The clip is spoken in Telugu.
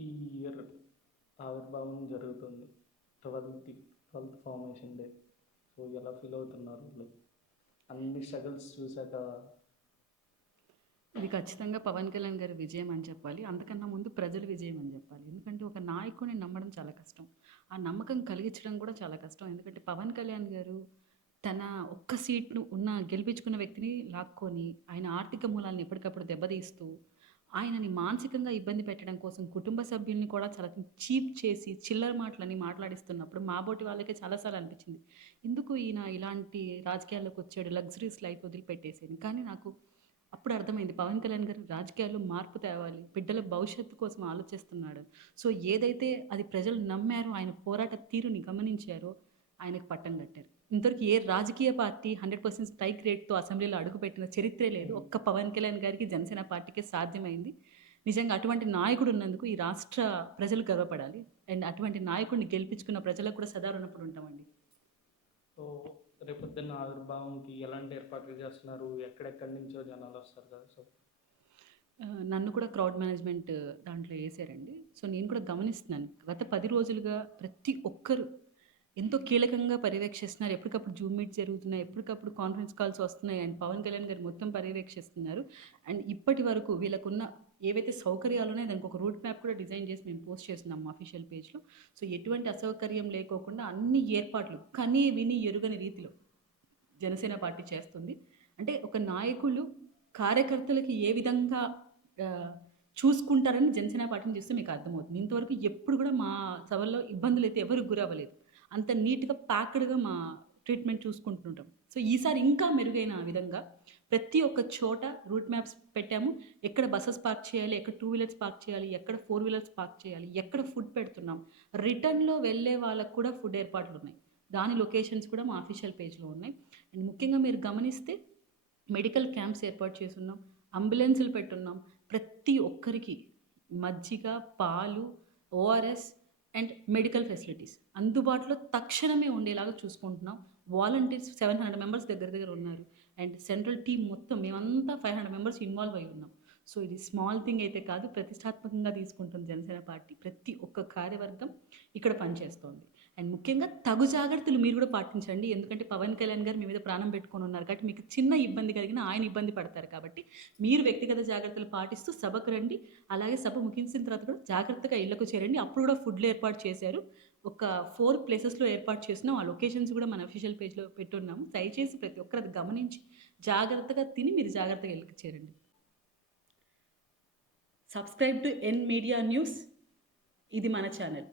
ఈ ఇయర్ ఆవిర్భావం జరుగుతుంది. Twelfth twelfth formation day. So ఎలా ఫీల్ అవుతున్నారు? వాళ్ళు అన్ని స్ట్రగుల్స్ చూశాక ఇది ఖచ్చితంగా పవన్ కళ్యాణ్ గారి విజయం అని చెప్పాలి. అంతకన్నా ముందు ప్రజల విజయం అని చెప్పాలి. ఎందుకంటే ఒక నాయకుడిని నమ్మడం చాలా కష్టం. ఆ నమ్మకం కలిగించడం కూడా చాలా కష్టం. ఎందుకంటే పవన్ కళ్యాణ్ గారు తన ఒక్క సీట్ను ఉన్న గెలిపించుకున్న వ్యక్తిని లాక్కొని ఆయన ఆర్థిక మూలాలను ఎప్పటికప్పుడు దెబ్బతీస్తూ ఆయనని మానసికంగా ఇబ్బంది పెట్టడం కోసం కుటుంబ సభ్యుల్ని కూడా చాలా చీప్ చేసి చిల్లర మాటలని మాట్లాడిస్తున్నప్పుడు మాబోటి వాళ్ళకే చాలాసార్లు అనిపించింది. ఎందుకు ఈయన ఇలాంటి రాజకీయాల్లోకి వచ్చాడు లగ్జరీస్ లైఫ్ వదిలిపెట్టేసేది కానీ నాకు అప్పుడు అర్థమైంది పవన్ కళ్యాణ్ గారు రాజకీయాల్లో మార్పు తేవాలి బిడ్డల భవిష్యత్తు కోసం ఆలోచిస్తున్నాడు. సో ఏదైతే అది ప్రజలు నమ్మారో ఆయన పోరాట తీరుని గమనించారో ఆయనకు పట్టం కట్టారు. ఇంతవరకు ఏ రాజకీయ పార్టీ హండ్రెడ్ పర్సెంట్ స్ట్రైక్ రేట్తో అసెంబ్లీలో అడుగుపెట్టిన చరిత్రే లేదు. ఒక్క పవన్ కళ్యాణ్ గారికి జనసేన పార్టీకే సాధ్యమైంది. నిజంగా అటువంటి నాయకుడు ఉన్నందుకు ఈ రాష్ట్ర ప్రజలు గర్వపడాలి. అండ్ అటువంటి నాయకుడిని గెలిపించుకున్న ప్రజలకు కూడా సదా రుణపడి ఉంటామండి. సో రేపొద్దున్న ఆవిర్భావంకి ఎలాంటి ఏర్పాట్లు చేస్తున్నారు? ఎక్కడెక్కడి నుంచో జనాలు వస్తారు కదా సో. నన్ను కూడా క్రౌడ్ మేనేజ్మెంట్ దాంట్లో వేసారండి సో నేను కూడా గమనిస్తున్నాను. గత పది రోజులుగా ప్రతి ఒక్కరు ఎంతో కీలకంగా పర్యవేక్షిస్తున్నారు. ఎప్పటికప్పుడు జూమ్ మీట్ జరుగుతున్నాయి. ఎప్పటికప్పుడు కాన్ఫరెన్స్ కాల్స్ వస్తున్నాయి. అండ్ పవన్ కళ్యాణ్ గారు మొత్తం పర్యవేక్షిస్తున్నారు. అండ్ ఇప్పటి వరకు వీళ్ళకున్న ఏవైతే సౌకర్యాలు ఉన్నాయో దానికి ఒక రూట్ మ్యాప్ కూడా డిజైన్ చేసి మేము పోస్ట్ చేస్తున్నాం మా అఫీషియల్ పేజ్లో సో ఎటువంటి అసౌకర్యం లేకోకుండా అన్ని ఏర్పాట్లు కనీ విని ఎరుగని రీతిలో జనసేన పార్టీ చేస్తుంది. అంటే ఒక నాయకులు కార్యకర్తలకి ఏ విధంగా చూసుకుంటారని జనసేన పార్టీని చూస్తే మీకు అర్థమవుతుంది. ఇంతవరకు ఎప్పుడు కూడా మా సభల్లో ఇబ్బందులు అయితే ఎవరికి గురవ్వలేదు. అంత నీట్గా ప్యాక్డ్గా మా ట్రీట్మెంట్ చూసుకుంటుంటాం. సో ఈసారి ఇంకా మెరుగైన విధంగా ప్రతి ఒక్క చోట రూట్ మ్యాప్స్ పెట్టాము. ఎక్కడ బస్సెస్ పార్క్ చేయాలి ఎక్కడ టూ వీలర్స్ పార్క్ చేయాలి ఎక్కడ ఫోర్ వీలర్స్ పార్క్ చేయాలి ఎక్కడ ఫుడ్ పెడుతున్నాం. రిటర్న్లో వెళ్ళే వాళ్ళకు కూడా ఫుడ్ ఏర్పాట్లు ఉన్నాయి. దాని లొకేషన్స్ కూడా మా అఫీషియల్ పేజ్లో ఉన్నాయి. అండ్ ముఖ్యంగా మీరు గమనిస్తే మెడికల్ క్యాంప్స్ ఏర్పాటు చేస్తున్నాం అంబులెన్సులు పెట్టున్నాం. ప్రతి ఒక్కరికి మజ్జిగ పాలు ఓఆర్ఎస్ అండ్ మెడికల్ ఫెసిలిటీస్. అందుబాటులో తక్షణమే ఉండేలాగా చూసుకుంటున్నాం. వాలంటీర్స్ సెవెన్ హండ్రెడ్ మెంబర్స్ దగ్గర దగ్గర ఉన్నారు. అండ్ సెంట్రల్ టీం మొత్తం మేమంతా ఫైవ్ హండ్రెడ్ మెంబర్స్ ఇన్వాల్వ్ అయి ఉన్నాం. సో ఇది స్మాల్ థింగ్ అయితే కాదు ప్రతిష్టాత్మకంగా తీసుకుంటుంది జనసేన పార్టీ. ప్రతి ఒక్క కార్యవర్గం ఇక్కడ పనిచేస్తోంది. అండ్ ముఖ్యంగా తగు జాగ్రత్తలు మీరు కూడా పాటించండి. ఎందుకంటే పవన్ కళ్యాణ్ గారు మీ మీద ప్రాణం పెట్టుకొని ఉన్నారు కాబట్టి మీకు చిన్న ఇబ్బంది కలిగిన ఆయన ఇబ్బంది పడతారు కాబట్టి మీరు వ్యక్తిగత జాగ్రత్తలు పాటిస్తూ సభకు రండి. అలాగే సభ ముగించిన తర్వాత కూడా జాగ్రత్తగా ఇళ్ళకు చేరండి. అప్పుడు కూడా ఫుడ్లు ఏర్పాటు చేశారు. ఒక ఫోర్ ప్లేసెస్లో ఏర్పాటు చేసినాం ఆ లొకేషన్స్ కూడా మన అఫీషియల్ పేజ్లో పెట్టున్నాము. దయచేసి ప్రతి ఒక్కరు అది గమనించి జాగ్రత్తగా తిని మీరు జాగ్రత్తగా ఇళ్ళకి చేరండి. Subscribe to N media news ఇది మన ఛానల్.